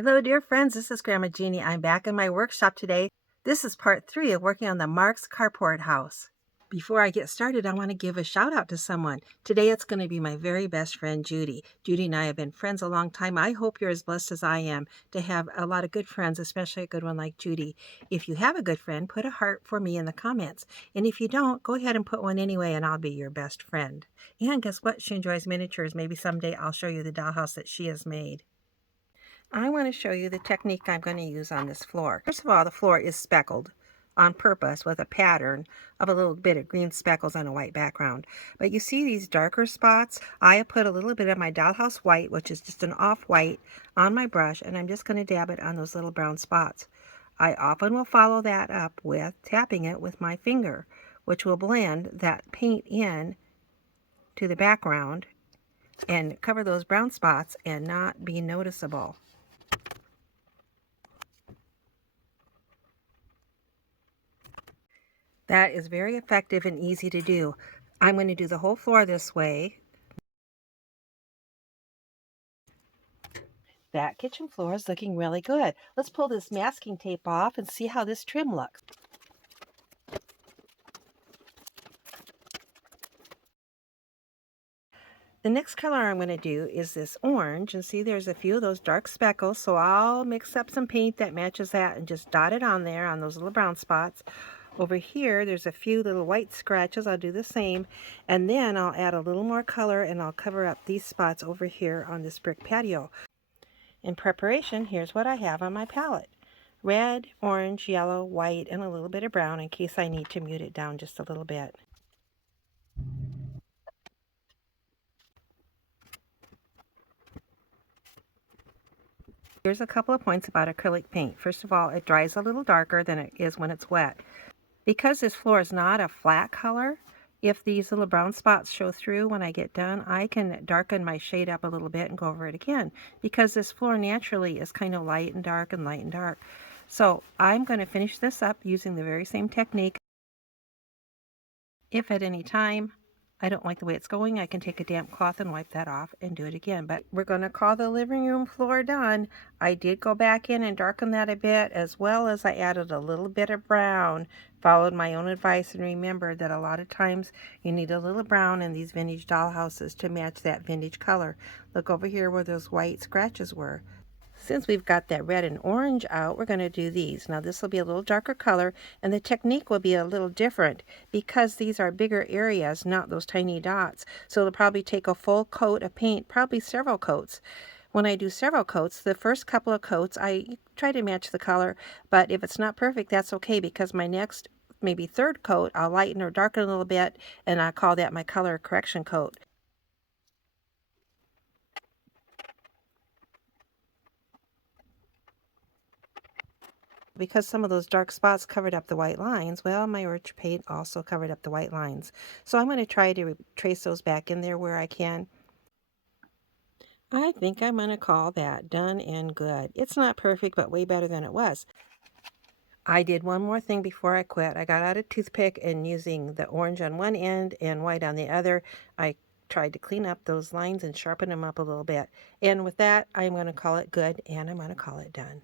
Hello, dear friends. This is Grandma Jeannie. I'm back in my workshop today. This is part 3 of working on the Marx Carport house. Before I get started, I want to give a shout out to someone. Today it's going to be my very best friend, Judy. Judy and I have been friends a long time. I hope you're as blessed as I am to have a lot of good friends, especially a good one like Judy. If you have a good friend, put a heart for me in the comments. And if you don't, go ahead and put one anyway, and I'll be your best friend. And guess what? She enjoys miniatures. Maybe someday I'll show you the dollhouse that she has made. I want to show you the technique I'm going to use on this floor. First of all, the floor is speckled on purpose with a pattern of a little bit of green speckles on a white background. But you see these darker spots? I have put a little bit of my dollhouse white, which is just an off-white, on my brush, and I'm just going to dab it on those little brown spots. I often will follow that up with tapping it with my finger, which will blend that paint in to the background and cover those brown spots and not be noticeable. That is very effective and easy to do. I'm going to do the whole floor this way. That kitchen floor is looking really good. Let's pull this masking tape off and see how this trim looks. The next color I'm going to do is this orange, and see there's a few of those dark speckles, so I'll mix up some paint that matches that and just dot it on there on those little brown spots. Over here there's a few little white scratches. I'll do the same, and then I'll add a little more color and I'll cover up these spots over here on this brick patio. In preparation, here's what I have on my palette. Red, orange, yellow, white, and a little bit of brown in case I need to mute it down just a little bit. Here's a couple of points about acrylic paint. First of all, it dries a little darker than it is when it's wet. Because this floor is not a flat color, if these little brown spots show through when I get done, I can darken my shade up a little bit and go over it again, because this floor naturally is kind of light and dark and light and dark. So I'm going to finish this up using the very same technique. If at any time I don't like the way it's going, I can take a damp cloth and wipe that off and do it again. But we're going to call the living room floor done. I did go back in and darken that a bit, as well as I added a little bit of brown, followed my own advice, and remembered that a lot of times you need a little brown in these vintage dollhouses to match that vintage color. Look over here where those white scratches were. Since we've got that red and orange out, we're going to do these. Now this will be a little darker color, and the technique will be a little different because these are bigger areas, not those tiny dots. So it'll probably take a full coat of paint, probably several coats. When I do several coats, the first couple of coats, I try to match the color, but if it's not perfect, that's okay, because my next, maybe third coat, I'll lighten or darken a little bit, and I call that my color correction coat. Because some of those dark spots covered up the white lines, well, my orange paint also covered up the white lines. So I'm going to try to trace those back in there where I can. I think I'm going to call that done and good. It's not perfect, but way better than it was. I did one more thing before I quit. I got out a toothpick, and using the orange on one end and white on the other, I tried to clean up those lines and sharpen them up a little bit. And with that, I'm going to call it good, and I'm going to call it done.